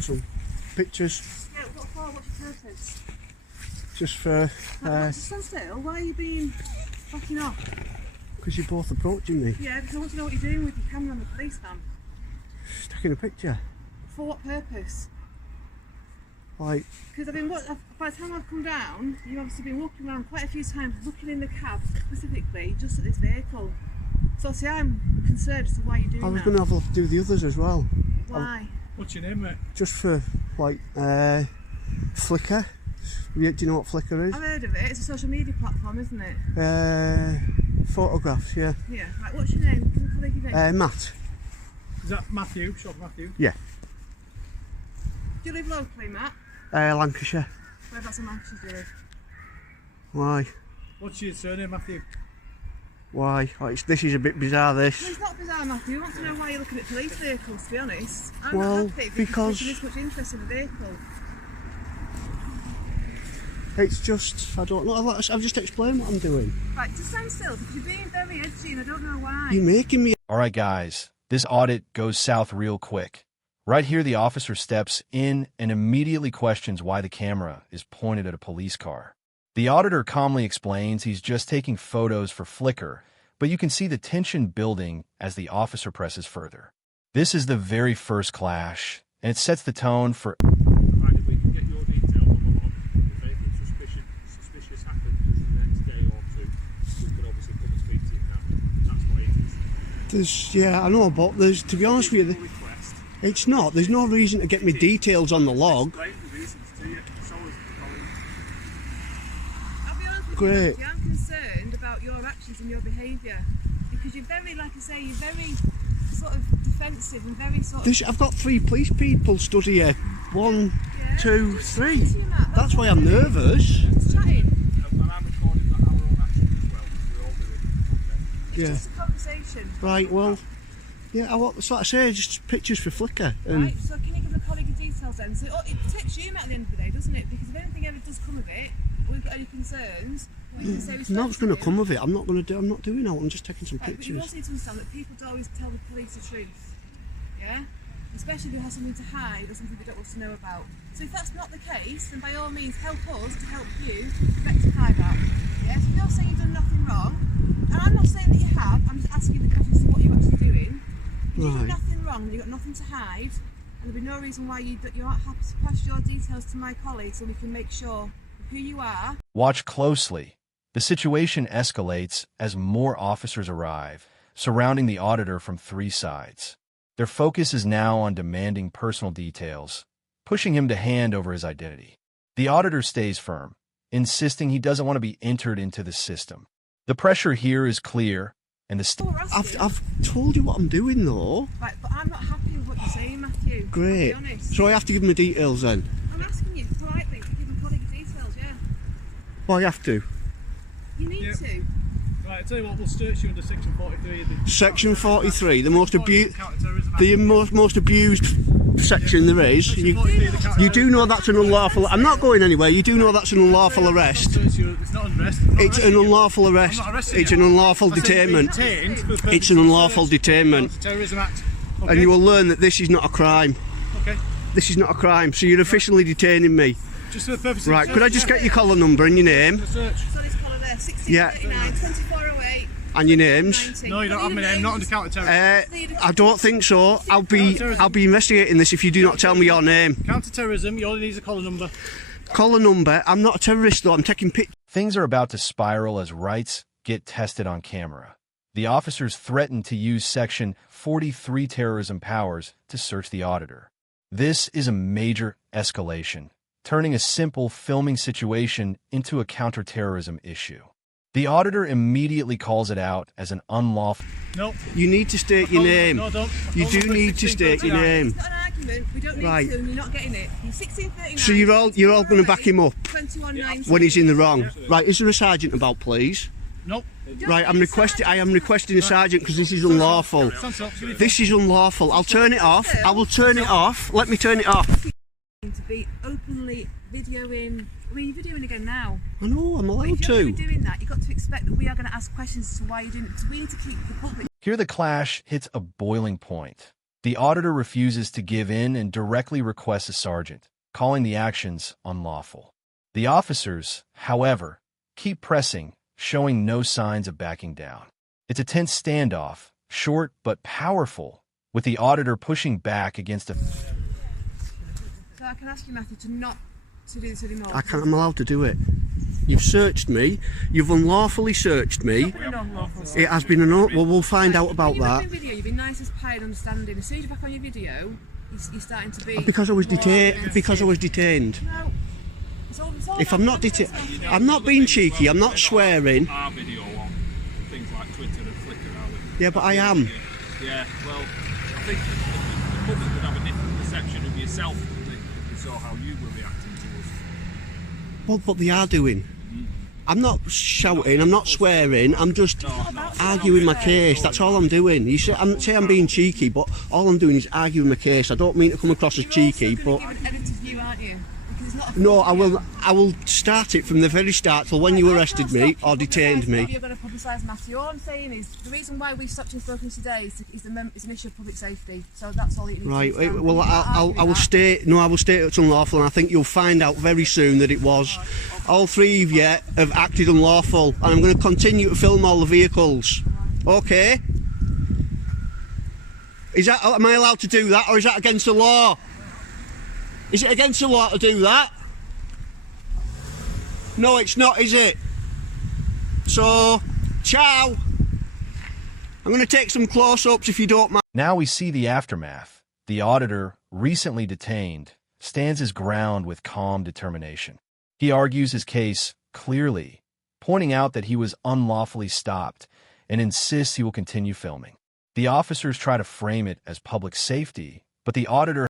taking some pictures. Yeah, what for? What's your purpose? Just for... Just stand still. Why are you being backing off? Because you're both approaching me. Yeah, because I want to know what you're doing with your camera on the police van. Just taking a picture. For what purpose? Like... Because by the time I've come down, you've obviously been walking around quite a few times looking in the cab specifically just at this vehicle. So see, I'm concerned as to why you're doing that. I was going to have a look to do the others as well. Why? What's your name, mate? Just for, like, Flickr. Do you know what Flickr is? I've heard of it. It's a social media platform, isn't it? Photographs, yeah. Yeah. Right, what's your name? Can I call you your name? Matt. Is that Matthew? Short Matthew? Yeah. Do you live locally, Matt? Lancashire. Whereabouts in Lancashire do you live? Why? What's your surname, Matthew? Why? Oh, this is a bit bizarre, this. Well, it's not bizarre, Matthew. We want to know why you're looking at police vehicles, to be honest. I'm Well, not happy because... there's this much interest in the vehicle. It's just, I don't know, I've just explained what I'm doing. Right, just stand still, because you're being very edgy and I don't know why. You're making me... Alright guys, this audit goes south real quick. Right here the officer steps in and immediately questions why the camera is pointed at a police car. The auditor calmly explains he's just taking photos for Flickr, but you can see the tension building as the officer presses further. This is the very first clash, and it sets the tone for... Right, if we can get your details on the log, if anything suspicious happens the next day or two, we could obviously come and speak to you now. That's what it is. Yeah, I know, but there's, to be honest with you, it's not. There's no reason to get me details on the log. Explain the reasons to you, so is the colleague. I'll be honest with Great. you, Matthew, I'm concerned about your actions and your behaviour. Because you're very, like I say, you're very sort of defensive and very sort of... I've got 3 police people stood here. 1, Yeah, 2, just 3. chatting to you, Matt. That's why I'm nervous. Just chatting. And I'm recording our own actions as well, we're all doing it. It's Yeah. just a conversation. Right, well, yeah, that's what I say, just pictures for Flickr. Right, so can you give a colleague your details then? So it protects you at the end of the day, doesn't it? Because if anything ever does come of it, or we've got any concerns, we can say we spoke Nothing's to going to you. come of it. I'm not doing that. I'm just taking some Right, but you pictures. also need to understand that people don't always tell the police the truth. Yeah? Especially if they have something to hide or something they don't want to know about. So if that's not the case, then by all means help us to help you rectify that. Yeah? So if you're saying you've done nothing wrong, and I'm not saying that you have, I'm just asking you the question as to what you're actually doing. If you've done nothing wrong and you've got nothing to hide, and there'll be no reason why you aren't happy to pass your details to my colleagues so we can make sure of who you are. Watch closely. The situation escalates as more officers arrive, surrounding the auditor from 3 sides. Their focus is now on demanding personal details, pushing him to hand over his identity. The auditor stays firm, insisting he doesn't want to be entered into the system. The pressure here is clear, and I've told you what I'm doing though. Right, but I'm not happy with what you're saying, Matthew. Great. I'll be honest. So I have to give them the details then? I'm asking you politely to give a colleague the details, yeah. Well, I have to. You need to. Right, I tell you what, we'll search you under section 43 of the... Section 43, the most Counter-terrorism Act. the most abused section there is. You do know that's an unlawful... I'm not going anywhere. You do know that's an unlawful arrest. It's not an arrest. It's an unlawful arrest. It's an unlawful detainment. It's an unlawful detainment. Terrorism Act. Okay. And you will learn that this is not a crime. Okay. This is not a crime. So you're officially detaining me. Just for the purpose of Right, the could I just get your collar number and your name? the search. So this collar there, 1639, 2408. And your names? 90. No, you don't have my name, not under counter-terrorism. I don't think so. I'll be investigating this if you do not tell me your name. Counter-terrorism, you only need a collar number. Collar number. I'm not a terrorist though. I'm taking pictures. things are about to spiral as rights get tested on camera. The officers threaten to use Section 43 terrorism powers to search the auditor. This is a major escalation, turning a simple filming situation into a counterterrorism issue. The auditor immediately calls it out as an unlawful... Nope. You need to state your name. No, don't. You do need to state your name. It's not an argument. We don't need Right. to, and you're not getting it. You're 1639. So you're all going to back him up 2190. when he's in the wrong. Right, is there a sergeant about, please? Nope. Right, I am requesting a sergeant because this is unlawful. This is unlawful. I'll turn it off. I will turn it off. Let me turn it off. To be openly videoing. I mean, you're videoing again now. I know, I'm But allowed if you're going to to. be doing that, you've got to expect that we are going to ask questions as to why you didn't. Because we need to keep the public. Here the clash hits a boiling point. The auditor refuses to give in and directly requests a sergeant, calling the actions unlawful. The officers, however, keep pressing, showing no signs of backing down. It's a tense standoff, short but powerful, with the auditor pushing back against a... So I can ask you, Matthew, to not to do this anymore. I'm allowed to do it. You've searched me. You've unlawfully searched me. It's not been an unlawful search. It has been an well, we'll find out about When that. you've been video, you've been nice as pie and understanding. As soon as you're back on your video, you're starting to be... Because I was more detained. argumentative. Because I was detained. No. It's all If about I'm not detained, confidence, I'm not being cheeky. I'm not swearing. Our video on things like Twitter and Flickr, are we? Yeah, but I am. Yeah, well, I think the public would have a different perception of yourself if they saw how you were reacting to us. Well, but they are doing. I'm not shouting. I'm not swearing. I'm just arguing my case. That's all I'm doing. You say I'm being cheeky, but all I'm doing is arguing my case. I don't mean to come across as cheeky, but You're also going to give an editor's view, aren't you? Because it's not a no, full I will. video. I will start it from the very start till when you arrested me or detained me. You're going to publicise Matthew. All I'm saying is the reason why we've stopped him spoken today is an issue of public safety. So that's all you need Right. to understand. Well, You can't I argue will that. state. No, I will state it's unlawful, and I think you'll find out very soon that it was. All three of you have acted unlawful, and I'm going to continue to film all the vehicles. Okay. Am I allowed to do that, or is that against the law? Is it against the law to do that? No, it's not, is it? So, ciao. I'm going to take some close-ups if you don't mind. Now we see the aftermath. The auditor, recently detained, stands his ground with calm determination. He argues his case clearly, pointing out that he was unlawfully stopped, and insists he will continue filming. The officers try to frame it as public safety, but the auditor